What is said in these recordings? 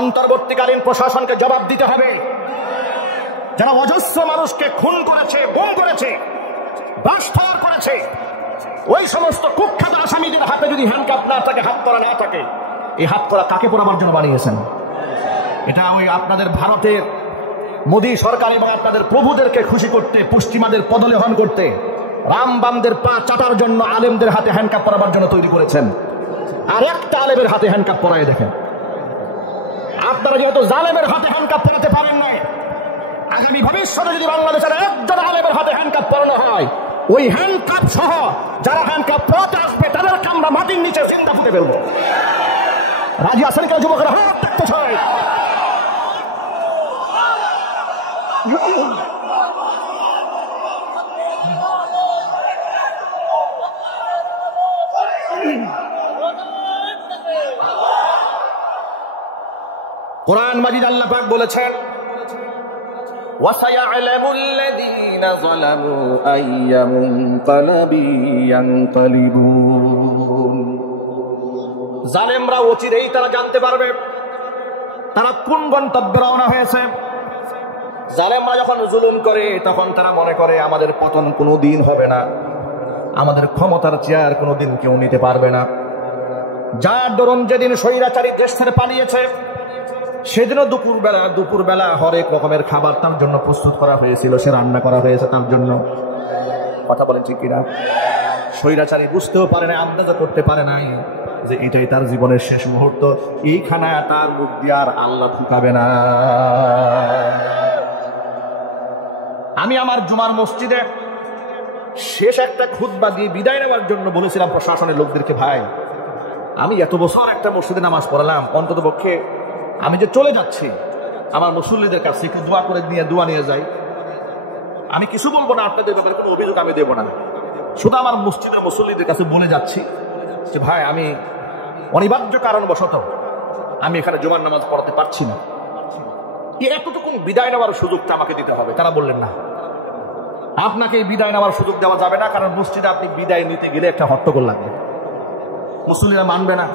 অন্তর্বর্তীকালীন প্রশাসনকে জবাব দিতে হবে। যারা অজস্র মানুষকে খুন করেছে, গুম করেছে, বাসফায়ার করেছে, ওই সমস্ত কুখ্যাত আসামিদের হাতে যদি হ্যান্ডকাপ না থাকে, হাত করা না থাকে, এই হাত করা কাকে পরাবার জন্য বানিয়েছেন? এটা ওই আপনাদের ভারতের মোদী সরকার এবং আপনাদের প্রভুদেরকে খুশি করতে, পশ্চিমাদের পদলেহন করতে, রামবামদের পা চাটার জন্য আলেমদের হাতে হ্যান্ডকাপ পরাবার জন্য তৈরি করেছেন। আর একটা আলেমের হাতে হ্যান্ডকাপ পরায় দেখেন। আপনারা যেহেতু জালেমের হাতে হ্যান্ডকাপ পরাতে পারেন না, আগামী ভবিষ্যতে যদি বাংলাদেশের একজন আলেমের হাতে হ্যান্ডকাপ পরানো হয়, ওই হ্যান্ডকাপ সহ যারা হ্যান্ডকাপ পরাতে আসবে তাদেরকে আমরা মাটির নিচে চিন্তা ফুটে ফেলবো। রাজি আছেন কেউ যুবকরা? হাত দেখতে চাই। কোরআন মাজিদ আল্লাহ পাক বলেছেন, وَسَيَعْلَمُ الَّذِينَ ظَلَمُوا أَيَّ مُنقَلَبٍ يَنقَلِبُونَ। জালেমরা অচিরেই তারা জানতে পারবে তারা কোন গন্তব্যে রওনা হয়েছে। জালেমরা যখন জুলুম করে তখন তারা মনে করে আমাদের পতন কোনোদিন হবে না, আমাদের ক্ষমতার চেয়ার কোনোদিন কেউ নিতে পারবে না। যার দরুন যেদিন স্বৈরাচারী দেশ ছেড়ে পালিয়েছে, সেদিনও দুপুরবেলা হরেক রকমের খাবার তার জন্য প্রস্তুত করা হয়েছিল, সে রান্না করা হয়েছে তার জন্য। কথা বলেন ঠিক কিনা? স্বৈরাচারী বুঝতেও পারে না, আন্দাজ করতে পারে নাই যে এটাই তার জীবনের শেষ মুহূর্ত, এইখানে তার মুখ দিয়ে আর আল্লাহ ঢুকাবে না। আমি আমার জুমার মসজিদে শেষ একটা খুতবা দিয়ে বিদায় নেওয়ার জন্য বলেছিলাম প্রশাসনের লোকদেরকে, ভাই আমি এত বছর একটা মসজিদে নামাজ পড়ালাম, অন্তত পক্ষে আমি যে চলে যাচ্ছি আমার মুসল্লিদের কাছে একটু দোয়া নিয়ে যাই। আমি কিছু বলবো না, আপনাদের ব্যাপারে কোনো অভিযোগ আমি দেবো না, শুধু আমার মসজিদের মুসল্লিদের কাছে বলে যাচ্ছি যে ভাই আমি অনিবার্য কারণবশত আমি এখানে জুমার নামাজ পড়াতে পারছি না, এতটুকু বিদায় নেওয়ার সুযোগটা আমাকে দিতে হবে। তারা বললেন না, আপনাকে এই বিদায় নেওয়ার সুযোগ দেওয়া যাবে না, কারণ মসজিদে আপনি বিদায় নিতে গেলে একটা হট্টগোল লাগবে, মুসল্লিরা মানবে না,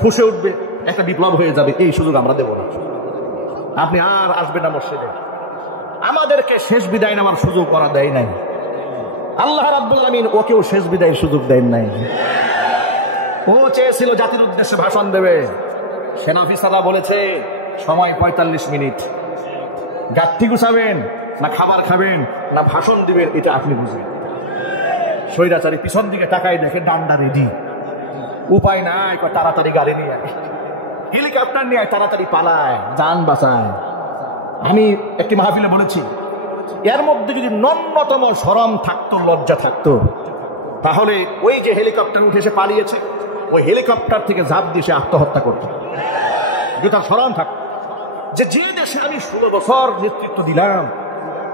ফুঁসে উঠবে, একটা বিপ্লব হয়ে যাবে, এই সুযোগ আমরা দেব না, আপনি আর আসবেন না মসজিদে। আমাদেরকে শেষ বিদায় নেওয়ার সুযোগ করা দেয় নাই আল্লাহ রাব্বুল আমিন, ওকেও শেষ বিদায়ের সুযোগ দেন নাই। ও চেয়েছিল জাতির উদ্দেশ্যে ভাষণ দেবে, সেনা অফিসাররা বলেছে সময় 45 মিনিট, গাঠি গুছাবেন না খাবার খাবেন না ভাষণ দিবেন এটা আপনি বুঝবেন। স্বৈরাচারী পিছন দিকে তাকায় দেখে ডান্ডা রেডি, উপায় নাই, তাড়াতাড়ি গাড়ি নিয়ে হেলিকপ্টার নিয়ে তাড়াতাড়ি পালায়, যান বাঁচায়। আমি একটি মাহফিলে বলেছি, এর মধ্যে যদি ন্যূনতম শরম থাকতো, লজ্জা থাকতো, তাহলে ওই যে হেলিকপ্টার উঠে এসে পালিয়েছে, ওই হেলিকপ্টার থেকে ঝাঁপ দিয়ে সে আত্মহত্যা করত। যদি তার শরম থাকতো যে দেশে আমি 16 বছর নেতৃত্ব দিলাম,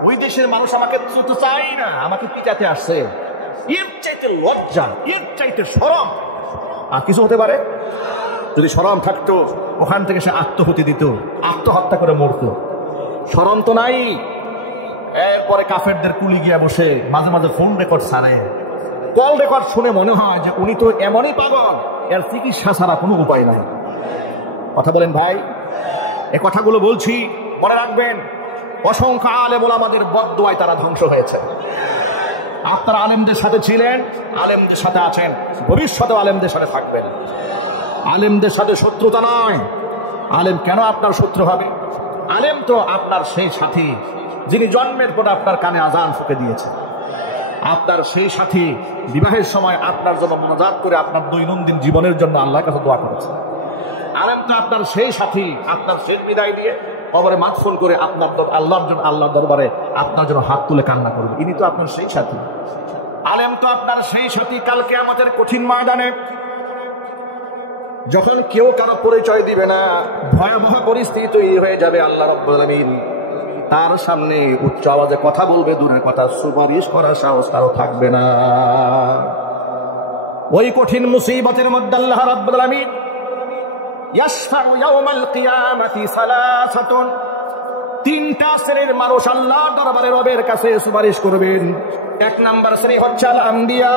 ওই দেশের মানুষ আমাকে তো চাই না, আমাকে পিটাতে আসছে, এর চাইতে লজ্জা, এর চাইতে শরম আর কিছু হতে পারে? যদি শরম থাকতো ওখান থেকে সে আত্মহতি দিত, আত্মহত্যা করে মরত। শরম তো নাই। এরপরে কাফেরদের কুলি গিয়া বসে মাঝে মাঝে ফোন রেকর্ড ছাড়ে, কল রেকর্ড শুনে মনে হয় যে উনি তো এমনই পাগল, এর চিকিৎসা ছাড়া কোনো উপায় নাই। কথা বলেন ভাই, এ কথাগুলো বলছি মনে রাখবেন, অসংখ্য আলেম ওলামাদের বদদুয়ায় তারা ধ্বংস হয়েছে। আপনারা আলেমদের সাথে ছিলেন, আলেমদের সাথে আছেন, ভবিষ্যতেও আলেমদের সাথে থাকবেন। আলেমদের সাথে শত্রুতা নয়। আলেম কেন আপনার শত্রু হবে? আলেম তো আপনার সেই সাথী যিনি জন্মের পর আপনার কানে আজান ফুঁকে দিয়েছে, আপনার সেই সাথী বিবাহের সময় আপনার জন্য মুনাজাত করে আপনার দৈনন্দিন জীবনের জন্য আল্লাহর কাছে দোয়া করেছে। আলেম তো আপনার সেই সাথী, আপনার শেষ বিদায় দিয়ে কবরে মাদফন করে আপনার আল্লাহর দরবারে আপনার জন্য হাত তুলে কান্না করবে, ইনি তো আপনার সেই সাথী। আলেম তো আপনার সেই সাথী কালকে আমাদের কঠিন ময়দানে যখন কেউ কারো পরিচয় দিবে না, ভয়াবহ পরিস্থিতি তৈরি হয়ে যাবে, আল্লাহ রাব্বুল আলামিন তার সামনে উচ্চ আওয়াজে কথা বলবে, দূরের কথা সুপারিশ করার সাহস কারো থাকবে না। ওই কঠিন মুসিবতের মধ্যে আল্লাহ রাব্বুল আলামিন ইয়াশফাউ ইয়াওমাল কিয়ামাতি সালাসাতুন, 3টা শ্রেণীর মানুষ আল্লাহর দরবারে রবের কাছে সুপারিশ করবেন। 1 নাম্বার শ্রেণী হচ্ছে আল আম্বিয়া,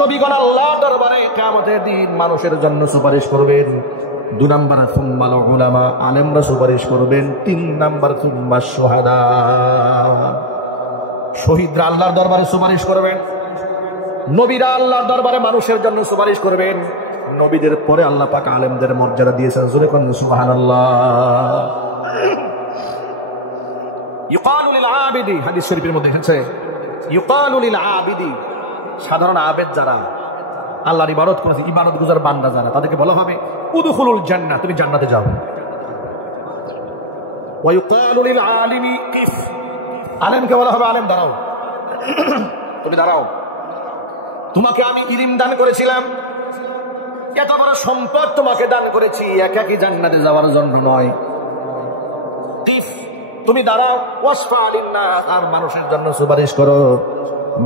নবীগণ আল্লাহর দরবারে কিয়ামতের দিন মানুষের জন্য সুপারিশ করবেন। 2 নাম্বার সুম্মাল উলামা, আলেমরা সুপারিশ করবেন। 3 নাম্বার সুম্মা শুহাদা, শহীদরা আল্লাহর দরবারে সুপারিশ করবেন। নবীরা আল্লাহর দরবারে মানুষের জন্য সুপারিশ করবেন। নবীদের পরে আল্লাহ পাক আলেমদের মর্যাদা দিয়েছেন। জোরে কোন সুবহানাল্লাহ। ইউকালু লিল আবিদি, হাদিস শরীফের মধ্যে এসেছে ইউকালু লিল আবিদি, সাধারণ আবেদ যারা আল্লাহর ইবাদত করেছে, ইবাদত গুজার বান্দা যারা, তাদেরকে বলা হবে উদখুলুল জান্নাহ, তুমি জান্নাতে যাও। ওয়া ইউকালু লিল আলিমি কিফ, আলেমকে বলা হবে আলেম দাঁড়াও, তুমি দাঁড়াও, তোমাকে আমি ইলম দান করেছিলাম, এত বড় সম্পদ তোমাকে দান করেছি, একাকি জান্নাতে যাওয়ার জন্য নয়। কিফ, তুমি দাঁড়াও। ওয়াসফা লিন্নাস, আর মানুষের জন্য সুপারিশ করো,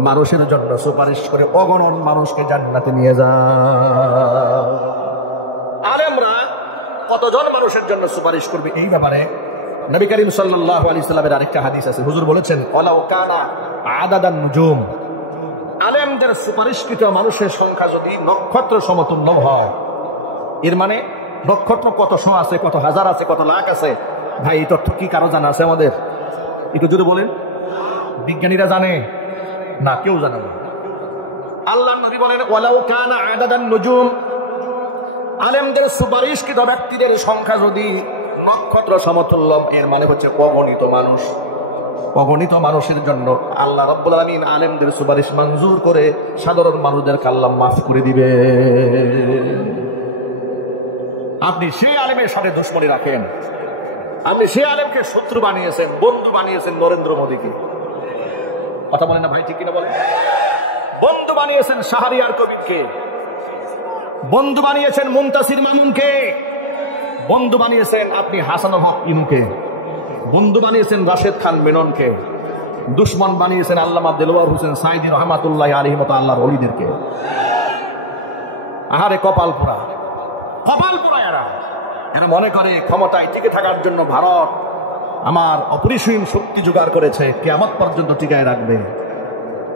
মানুষের জন্য সুপারিশ করে অগণন মানুষকে জান্নাতে নিয়ে যাও। আলেমরা কতজন মানুষের জন্য সুপারিশ করবে, এই ব্যাপারে নবী করিম সাল্লাল্লাহু আলাইহি সাল্লামের আরেকটা হাদিস আছে। হুজুর বলেছেন ওয়ালাউ কানা আদাদান নুজুম, আলেমদের সুপারিশকৃত মানুষের সংখ্যা যদি নক্ষত্র সমতুল্য হয়, এর মানে নক্ষত্র কত শো আছে, কত হাজার আছে, কত লাখ আছে। ভাই এই তথ্য কি কারো জানা আছে আমাদের? একটু যদি বলেন, বিজ্ঞানীরা জানে না, কেউ জানে না। আল্লাহর নবী বলেন ওয়ালাউ কানা আদাদান নুজুম, আলেমদের সুপারিশকৃত ব্যক্তিদের সংখ্যা যদি নক্ষত্র সমতুল্য, এর মানে হচ্ছে অগণিত মানুষ। অগণিত মানুষের জন্য আল্লাহ রাব্বুল আলামিন আলেমদের সুপারিশ মঞ্জুর করে সাধারণ মানুষদেরকে আল্লাহ মাফ করে দিবে। আপনি সেই আলেমের সাথে দুশমনী রাখেন, আপনি সেই আলেমকে শত্রু বানিয়েছেন, বন্ধু বানিয়েছেন নরেন্দ্র মোদীকে, কথা বলেন না ভাই, ঠিক কিনা বলেন? বন্ধু বানিয়েছেন শাহরিয়ার কবিরকে, বন্ধু বানিয়েছেন মুনতাসির মামুনকে, বন্ধু বানিয়েছেন আপনি হাসানুল হক ইনুকে, বন্ধু বানিয়েছেন রাশেদ খান মেননকে, দুশ্মন বানিয়েছেন আল্লামা দেলোয়ার হোসেন সাইদি রহমাতুল্লাহ আলাইহির মতো আল্লাহর ওলিদেরকে। আহারে কপাল পোড়া, কপাল পোড়া। এরা মনে করে ক্ষমতায় টিকে থাকার জন্য ভারত আমার অপরিসীম শক্তি জোগাড় করেছে, কিয়ামত পর্যন্ত টিকায় রাখবে।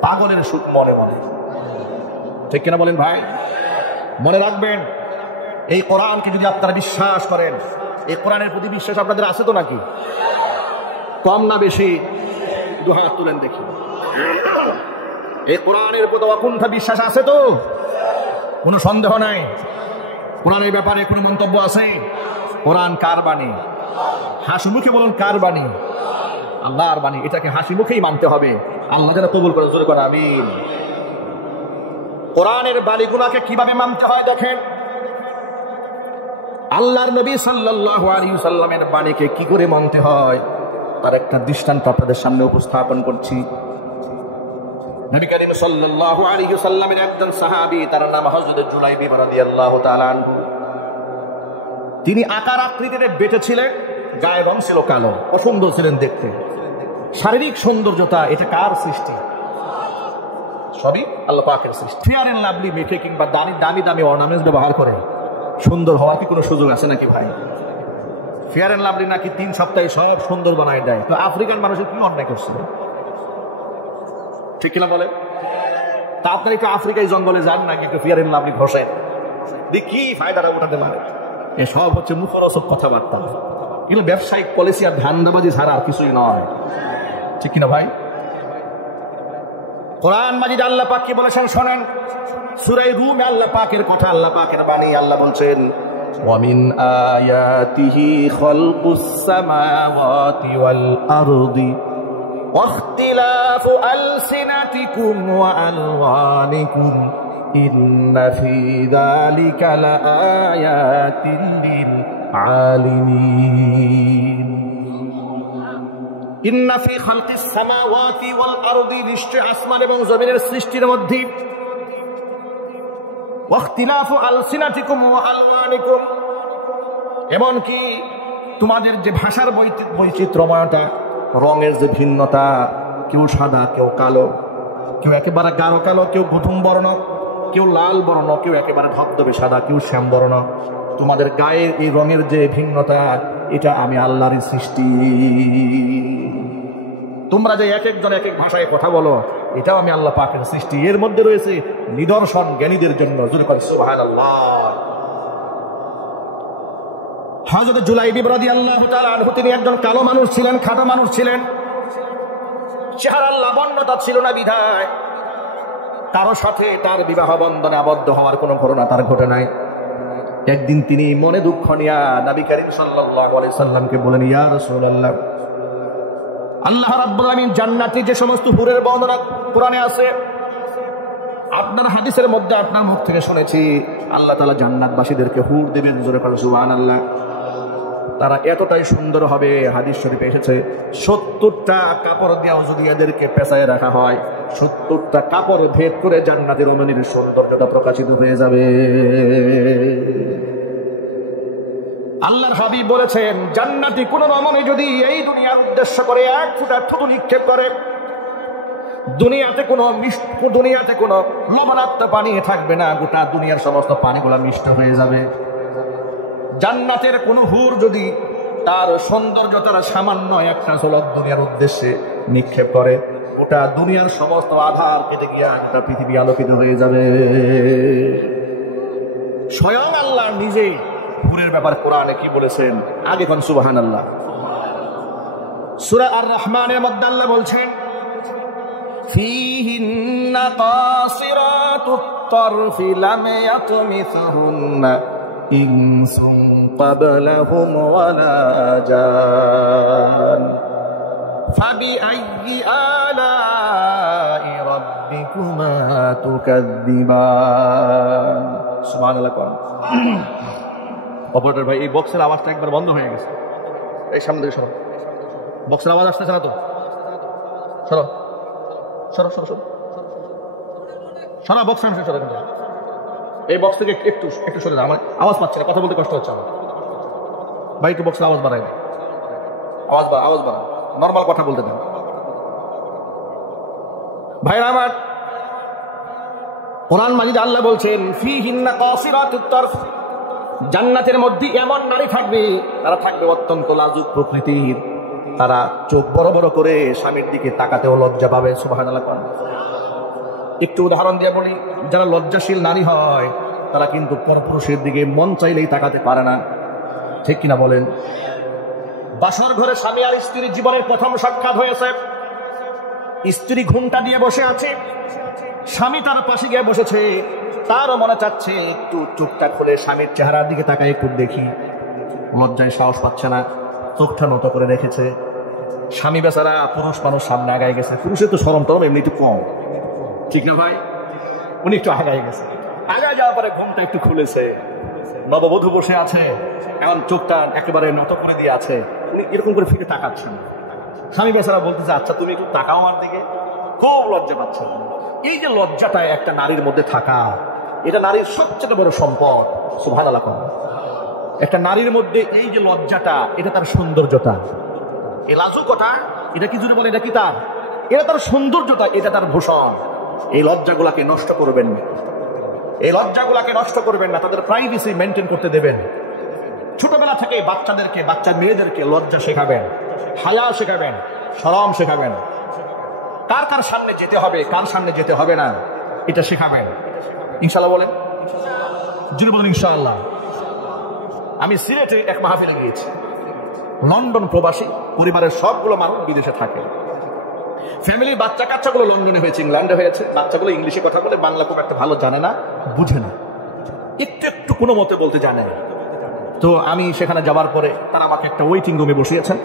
পাগলের সুখ মনে মনে, ঠিক কিনা বলেন ভাই? মনে রাখবেন, এই কোরআনকে যদি আপনারা বিশ্বাস করেন, এই কোরআনের প্রতি বিশ্বাস আপনাদের আছে তো নাকি? কম না বেশি? 2 হাত তুলেন দেখি। এই কোরআনের প্রতি অকুণ্ঠ বিশ্বাস আছে তো? কোনো সন্দেহ নাই? কোরআনের ব্যাপারে কোনো মন্তব্য আছে? কোরআন কার বাণী? হাসি মুখে বলুন কার বাণী? আল্লাহর বাণী। এটাকে হাসি মুখেই মানতে হবে। আল্লাহ যেন কবুল করে, জোরে করে আমিন। কোরআনের বাণীগুলোকে কিভাবে মানতে হয় দেখেন। আল্লাহর নবী সাল্লাল্লাহু আলাইহি ওয়াসাল্লামের বাণীকে কি করে মানতে হয় তার একটা দৃষ্টান্ত আপনাদের সামনে উপস্থাপন করছি। নবী করিম সাল্লাল্লাহু আলাইহি ওয়াসাল্লামের একজন সাহাবী, তার নাম হযরত জুলাইবিব রাদিয়াল্লাহু তাআলা আনহু। তিনি আকার আকৃতিতে বেঁটে ছিলেন, গায়ের রং ছিল কালো, অসুন্দর ছিলেন দেখতে। শারীরিক সৌন্দর্যতা এটা কার সৃষ্টি? সবই আল্লাহ পাকের সৃষ্টি। ফেয়ার এন্ড লাভলি মেখে কিংবা দামি দামি অর্নামেন্টস ব্যবহার করে সুন্দর হওয়ার কি কোনো সুযোগ আছে নাকি ভাই? ফেয়ার এন্ড লাভলি নাকি 3 সপ্তাহে সব সুন্দর বানায় দেয়। তো আফ্রিকান মানুষের কি অন্যায় করছিল? ঠিক কিনা বলে? তা আপনার একটু আফ্রিকায় জঙ্গলে যান নাকি, একটু ফেয়ার এন্ড লাভলি ঘষেন, কি ফায়দাটা উঠাতে পারে? এ সব হচ্ছে মুখরসব কথাবার্তা। এগুলো ব্যবসায়িক পলিসি আর ধান্দাবাজি ছাড়া আর কিছুই নয়। ঠিক কিনা ভাই? কোরআন মাজিদ আল্লাহ পাক কি বলেছেন শোনেন। সূরা রুমে আল্লাহ পাকের কথা, আল্লাহ পাকের বাণী। আল্লাহ বলছেন ওয়া মিন আয়াতিহি খালকুস সামাওয়াতি ওয়াল আরদি ওয়া ইখতিলাফু আলসিনাতিকুম ওয়া আলওয়ানিকুম ইন্না ফি যালিকা লাআয়াতিন লিল আলিমিন। ইন্না ফি খালকিস সামাওয়াতি ওয়াল আরদি, নিশ্চয় আসমান এবং জমিনের সৃষ্টির মধ্যে, ওয়া ইখতিলাফু আলসিনাতিকুম ওয়া আলওয়ানিকুম, এমনকি তোমাদের যে ভাষার বৈচিত্র্যময়তা, রঙের যে ভিন্নতা, কেউ সাদা কেউ কালো, কেউ একেবারে গাঢ় কালো, কেউ গঠুম বর্ণ, কেউ লাল বর্ণ, কেউ একেবারে ধবধবে সাদা, কেউ শ্যাম বর্ণ, তোমাদের গায়ের এই রঙের যে ভিন্নতা, এটা আমি আল্লাহরই সৃষ্টি। তোমরা যে এক একজন এক এক ভাষায় কথা বলো, এটাও আমি আল্লাহ পাকের সৃষ্টি। এর মধ্যে রয়েছে নিদর্শন জ্ঞানীদের জন্য। সুবহানাল্লাহ। হযরত জুলাইবিব রাদিয়াল্লাহু তাআলা আনহু তিনি একজন কালো মানুষ ছিলেন, খাটো মানুষ ছিলেন, চেহারার লাবণ্যতা ছিল না বিধায় কারো সাথে তার বিবাহ বন্ধনে আবদ্ধ হওয়ার কোনো ঘটনা তার ঘটে নাই। একদিন তিনি মনে দুঃখ নিয়া নবী করিম সাল্লাল্লাহু আলাইহি সাল্লামকে বলেন, ইয়া রাসূলুল্লাহ, আল্লাহ রাব্বুল আলামিন জান্নাতে যে সমস্ত হুরের বর্ণনা কোরআনে আছে, আপনার হাদিসের মধ্যে আপনার মুখ থেকে শুনেছি আল্লাহ তাআলা জান্নাতবাসীদেরকে হুর দেবেন। জোরে বলেন সুবহানাল্লাহ। তারা এতটাই সুন্দর হবে, হাদিস শরীফে এসেছে 70টা কাপড় দিয়ে যদি এদেরকে পেঁচায় রাখা হয়, 70টা কাপড় ভেদ করে জান্নাতের অনুনির সৌন্দর্যতা প্রকাশিত হয়ে যাবে। আল্লাহর হাবিব বলেছেন, জান্নাতি কোন রমণী যদি এই দুনিয়ার উদ্দেশ্য করে এক ফোঁটা থুতু নিক্ষেপ করে, দুনিয়াতে কোনো লবণাক্ত পানি থাকবে না, গোটা দুনিয়ার সমস্ত পানিগুলো মিষ্ট হয়ে যাবে। জান্নাতের কোন হুর যদি তার সৌন্দর্য তার সামান্য একটা ঝলক দুনিয়ার উদ্দেশ্যে নিক্ষেপ করে, গোটা দুনিয়ার সমস্ত আধার কেটে গিয়ে গোটা পৃথিবী আলোকিত হয়ে যাবে। স্বয়ং আল্লাহ নিজে হুরের ব্যাপার কোরআনে কি বলেছেন, আগে কোন সুবহানাল্লাহ। সূরা আর রহমানের মধ্যে আল্লাহ বলছেন, ফীহিন্না কাসিরাতুত তারফি লাম ইয়াতমিসহুন্না ইনসুন ক্বাবলাহুম ওয়ালা জান ফাবিআইয়ি আলাই রাব্বিকুমা তুকাযযিবান। সুবহানাল্লাহ। অপারেটর ভাই, এই বক্সের আওয়াজটা একবার বন্ধ হয়ে গেছে, এই সামনে দিকে সরো, বক্সের আওয়াজ আসতেছে না তো, সরো সরো সরো সরো সরো, বক্স সামনে সরো। এই বক্স থেকে একটু একটু সরে যাও, আমার আওয়াজ পাচ্ছে না, কথা বলতে কষ্ট হচ্ছে আমার ভাই, একটু বক্সের আওয়াজ বাড়াই, আওয়াজ বাড়া, নর্মাল কথা বলতে দেন ভাইরা আমার। কোরআন মাজিদে আল্লাহ বলছেন, ফীহিন্না কাসিরাতুত তারফ, জান্নাতের মধ্যে এমন নারী থাকবে, তারা থাকবে অত্যন্ত লাজুক প্রকৃতির, তারা চোখ বড় বড় করে স্বামীর দিকে তাকাতেও লজ্জা পাবে। সুবহানাল্লাহ। একটু উদাহরণ দিয়ে বলি, যারা লজ্জাশীল নারী হয় তারা কিন্তু পরপুরুষের দিকে মন চাইলেই তাকাতে পারে না, ঠিক কিনা বলেন? বাসর ঘরে স্বামী আর স্ত্রীর জীবনের প্রথম সাক্ষাৎ হয়েছে, স্ত্রী ঘুমটা দিয়ে বসে আছে, স্বামী তার পাশে গিয়ে বসেছে, তারও মনে চাচ্ছে একটু চোখটা খুলে স্বামীর চেহারার দিকে তাকায় একটু দেখি, লজ্জায় সাহস পাচ্ছে না, চোখটা নত করে রেখেছে। স্বামী বেচারা পুরুষ মানুষ সামনে আগায় গেছে, পুরুষের তো শরম টরম এমনি একটু কম, ঠিক না ভাই? উনি একটু আগায় গেছে, আগায় যাওয়ার পরে ঘুমটা একটু খুলেছে, নববধূ বসে আছে, এখন চোখটা একেবারে নত করে দিয়ে আছে, উনি এরকম করে ফিরে তাকাচ্ছেন। স্বামী বেচারা বলতেছে, আচ্ছা তুমি একটু তাকাও আমার দিকে, খুব লজ্জা পাচ্ছে। এই যে লজ্জাটা একটা নারীর মধ্যে থাকা, এটা নারীর সবচেয়ে বড় সম্পদ। সুবহানাল্লাহ। একটা নারীর মধ্যে এই যে লজ্জাটা, এটা তার সৌন্দর্যতা, এই লাজুকতা, এটা কি জুড়ে বলে, এটা কি তার, এটা তার সৌন্দর্যতা, এটা তার ভূষণ। এই লজ্জাগুলাকে নষ্ট করবেন না, এই লজ্জাগুলাকে নষ্ট করবেন না, তাদের প্রাইভেসি মেনটেন করতে দেবেন। ছোটবেলা থেকে বাচ্চাদেরকে, বাচ্চা মেয়েদেরকে লজ্জা শেখাবেন, হায়া শেখাবেন, শরম শেখাবেন, কার কার সামনে যেতে হবে, কার সামনে যেতে হবে না, এটা শেখাবেন। ইনশাআল্লাহ বলেন, জুড়ে বলেন ইনশাআল্লাহ। আমি সিলেটে এক মাহফিলে গিয়েছি, লন্ডন প্রবাসী পরিবারের সবগুলো মানুষ বিদেশে থাকে, ফ্যামিলির বাচ্চা কাচ্চাগুলো লন্ডনে হয়েছে, ইংল্যান্ডে হয়েছে, বাচ্চাগুলো ইংলিশে কথা বলে, বাংলা খুব একটা ভালো জানে না, বুঝে না, একটু একটু কোনো মতে বলতে জানে না। তো আমি সেখানে যাওয়ার পরে তারা আমাকে একটা ওয়েটিং রুমে বসিয়েছেন,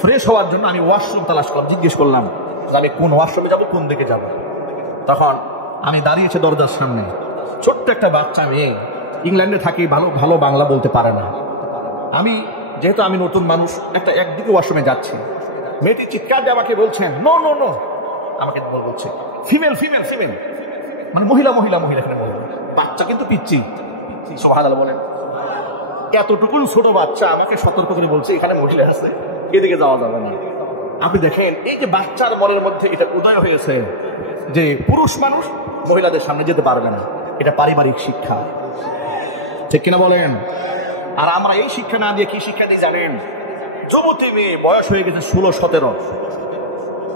ফ্রেশ হওয়ার জন্য আমি ওয়াশরুম তালাশ করলাম, জিজ্ঞেস করলাম যে আমি কোন ওয়াশরুমে যাবো, কোন দিকে যাব। তখন আমি দাঁড়িয়েছি দরজার সামনে, ছোট্ট একটা বাচ্চা মেয়ে, ইংল্যান্ডে থাকি, ভালো ভালো বাংলা বলতে পারে না। যেহেতু আমি নতুন মানুষ, একদিকে ওয়াশরুমে যাচ্ছি, মেয়েটি চিৎকার দিয়ে আমাকে বলছেন, নো নো নো, আমাকে বলছে ফিমেল ফিমেল ফিমেল, মানে মহিলা মহিলা মহিলা, এখানে বলবো, বাচ্চা কিন্তু পিচ্ছি। সুবহানাল্লাহ বলেন। এতটুকু ছোট বাচ্চা আমাকে সতর্ক করে বলছে এখানে মহিলা আছে, এদিকে যাওয়া যাবে না। আপনি দেখেন, এই যে বাচ্চার মনের মধ্যে এটা উদয় হয়েছে যে পুরুষ মানুষ মহিলাদের সামনে যেতে পারবে না, এটা পারিবারিক শিক্ষা, ঠিক কিনা বলেন? আর আমরা এই শিক্ষা না দিয়ে কি শিক্ষা দিই জানেন? যুবতী মেয়ে, বয়স হয়ে গেছে 16-17,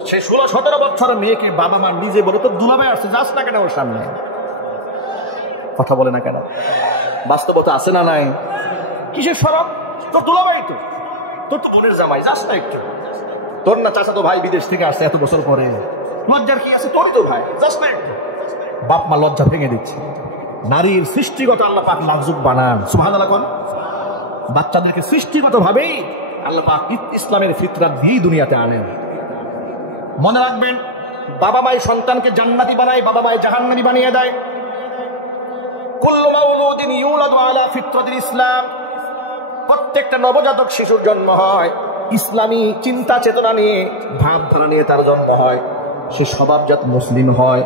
সেই 16-17 বছরের মেয়েকে বাবা মা নিজে বলে, তো দুলাভাই আসছে, যাস না কেন ওর সামনে, কথা বলে না কেন? বাস্তবতা আছে না নাই? কিসের শরম? তোর দুলাভাই তো, তোর তো বোনের জামাই, যাস না একটু। তোর না চাচা তো ভাই বিদেশ থেকে আসছে এত বছর পরে, লজ্জার কি আছে, তোরই তো ভাই, যাস না একটু। বাপ মা লজ্জা ভেঙে দিচ্ছে। নারীর সৃষ্টিগত আল্লাহ পাক লাজুক বানান, সুবহানাল্লাহ। কোন বাচ্চাদেরকে সৃষ্টিগত ভাবেই আল্লাহ পাক ইসলামের ফিতরাত দিয়ে দুনিয়াতে আনেন। মনে রাখবেন, বাবা মাই সন্তানকে জান্নাতি বানায়, বাবা মাই জাহান্নামী বানিয়ে দেয়। কুল্লু মাউলুদিন ইউলাদু আলা ফিতরাতিল ইসলাম, প্রত্যেকটা নবজাতক শিশুর জন্ম হয় ইসলামী চিন্তা চেতনা নিয়ে, ভাবধারা নিয়ে তার জন্ম হয়। সে স্বভাবজাত মুসলিম হয়,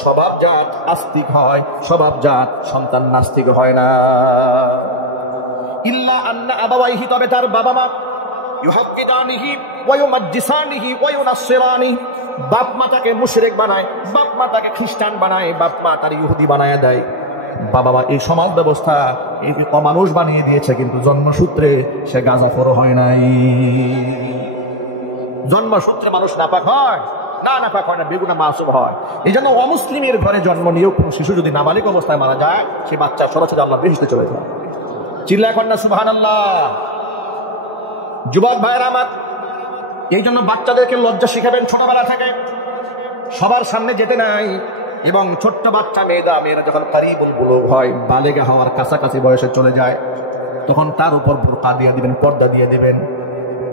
স্বভাবজাত আস্তিক হয়, স্বভাবজাত সন্তান নাস্তিক হয় না। ইল্লা আন্না আবাওয়াইহি, তবে তার বাবা মা ইউহাক্কিদানিহি ওয়া ইউমাজ্জিসানিহি ওয়া ইউনাসসিরানিহি, বাপ মা তাকে মুশরিক বানায়, বাপ মা তাকে খ্রিস্টান বানায়, বাপ মা তার ইহুদি বানায় দেয়। বাবা মা এই সমাজ ব্যবস্থা এই অমানুষ বানিয়ে দিয়েছে, কিন্তু জন্মসূত্রে সে গাঁজাখোর হয় নাই। জন্মসূত্রে মানুষ নাপাক হয় না, নাপাক হয় না, বেগুনাহ মাসুম হয়। এই জন্য অমুসলিমের ঘরে জন্ম নিয়েও কোনো শিশু যদি নাবালিগ অবস্থায় মারা যায়, সে বাচ্চা সরাসরি আল্লাহর বেহেশতে চলে যায়। চিল্লায় কর না সুবহানাল্লাহ। যুবক ভাইরা আমার, এই জন্য বাচ্চাদেরকে লজ্জা শিখাবেন ছোটবেলা থেকে, সবার সামনে যেতে নাই। এবং ছোট্ট বাচ্চা মেয়েরা যখন কারিবুল বুলুগ হয়, বালেগা হওয়ার কাছাকাছি বয়সে চলে যায়, তখন তার উপর বোরকা দিয়ে দিবেন, পর্দা দিয়ে দিবেন।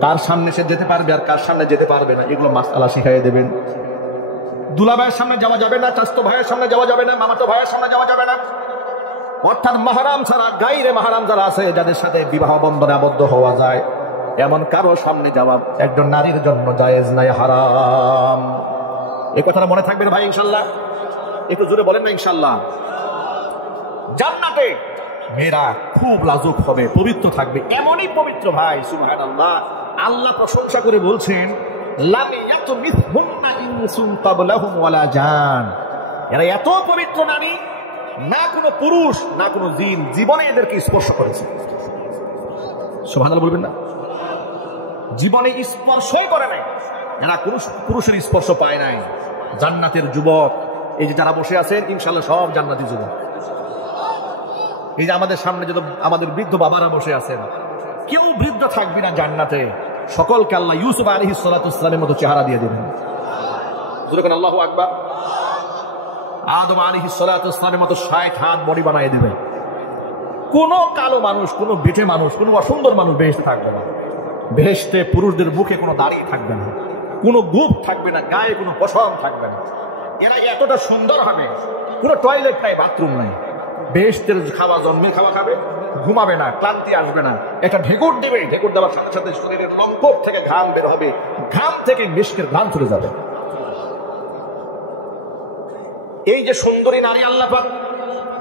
কার সামনে সে যেতে পারবে আর কার সামনে যেতে পারবে না, এগুলো মাসআলা শিখাইয়ে দেবেন। দুলাভাইয়ের সামনে যাওয়া যাবে না, চাচতো ভাইয়ের সামনে যাওয়া যাবে না, মামাতো ভাইয়ের সামনে যাওয়া যাবে না। অর্থাৎ মাহরাম ছাড়া গায়রে মাহরাম যারা আছে, যাদের সাথে বিবাহ বন্ধনে আবদ্ধ হওয়া যায়, এমন কারো সামনে যাওয়া একজন নারীর জন্য জায়েজ নাই, হারাম। এই কথাটা মনে থাকবে ভাই ইনশাল্লাহ। একটু জোরে বলেন না ইনশাল্লাহ। জান্নাতে মেয়েরা খুব লাজুক হবে, পবিত্র থাকবে, এমনই পবিত্র ভাই, সুবহানাল্লাহ। আল্লাহ প্রশংসা করে বলছেন, লাম ইয়াতমিসহুন্না ইনসুন ক্বাবলাহুম ওয়ালা জান, এরা এত পবিত্র নারী, না কোনো পুরুষ না কোনো জিন জীবনে এদেরকে স্পর্শ করেছে। সুবহানাল্লাহ বলবেন না? জীবনে স্পর্শই করে নাই, এরা কোনো পুরুষের স্পর্শ পায় নাই। জান্নাতের যুবক, এই যে যারা বসে আছেন, ইনশাআল্লাহ সব জান্নাতি যুবক। এই যে আমাদের সামনে যত আমাদের বৃদ্ধ বাবারা বসে আছেন, কেউ বৃদ্ধ থাকবে না জান্নাতে। সকলকে আল্লাহ ইউসুফ আলাইহিস সালাতু ওয়াস সালামের মতো চেহারা দিয়ে দেবেন। সুবহানাল্লাহ, আল্লাহু আকবার। আদম আলাইহিস সালাতু ওয়াস সালামের মতো 60 হাত বডি বানিয়ে দেবে। কোনো কালো মানুষ, কোনো বেটে মানুষ, কোনো অসুন্দর মানুষ বেহেশতে থাকবে না। বেহেশতে পুরুষদের মুখে কোনো দাড়ি থাকবে না, কোনো গোঁফ থাকবে না, গায়ে কোনো পশম থাকবে না। এরা এতটা সুন্দর হবে, কোনো টয়লেট নাই, বাথরুম নাই। বেহেশতের খাওয়া জন্মের খাওয়া খাবে, ঘুমাবে না, ক্লান্তি আসবে না। একটা ঢেকুর দেবে, ঢেকুর দেওয়ার সাথে সাথে শরীরের লম্পট থেকে ঘাম বের হবে, ঘাম থেকে মিষ্কের ঘাম চলে যাবে। এই যে সুন্দরী নারী আল্লাহ পাক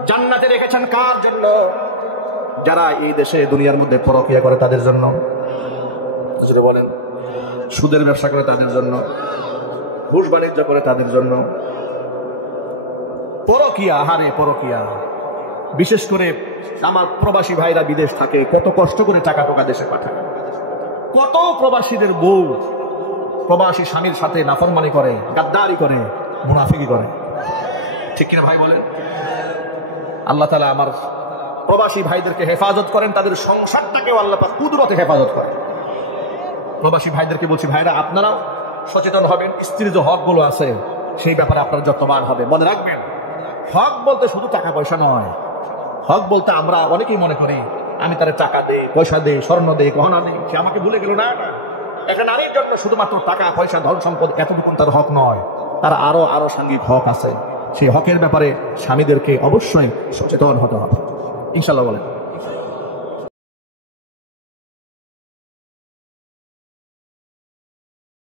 জান্নাতে রেখেছেন কার জন্য? যারা এই দেশে দুনিয়ার মধ্যে পরকিয়া করে তাদের জন্য। যদি বলেন, সুদের ব্যবসা করে তাদের জন্য, ঘুষ বাণিজ্য করে তাদের জন্য। পরকিয়া, হারে পরকিয়া। বিশেষ করে আমার প্রবাসী ভাইরা বিদেশ থাকে, কত কষ্ট করে টাকা টোকা দেশে পাঠায়। কত প্রবাসীদের বউ প্রবাসী স্বামীর সাথে নাফরমানি করে, গাদ্দারি করে, মুনাফিকি করে। ঠিক কিনা ভাই বলেন? আল্লাহ তাআলা আমার প্রবাসী ভাইদেরকে হেফাজত করেন, তাদের সংসারটাকেও আল্লাহ পাক কুদরতে হেফাজত করেন। প্রবাসী ভাইদেরকে বলছি, ভাইরা আপনারাও সচেতন হবেন। স্ত্রীর যে হকগুলো আছে সেই ব্যাপারে আপনারা যত্নবান হবে। মনে রাখবেন, হক বলতে শুধু টাকা পয়সা নয়। হক বলতে আমরা অনেকেই মনে করি, আমি তার টাকা দেই, পয়সা দেই, স্বর্ণ দেই, গহনা দেই, সে আমাকে ভুলে গেল। না, একটা নারীর জন্য শুধুমাত্র টাকা পয়সা ধন সম্পদ এতটুকু তার হক নয়, তার আরো সাংঘিক হক আছে। সেই হকের ব্যাপারে স্বামীদেরকে অবশ্যই সচেতন হতে হবে। ইনশাআল্লাহ বলেন।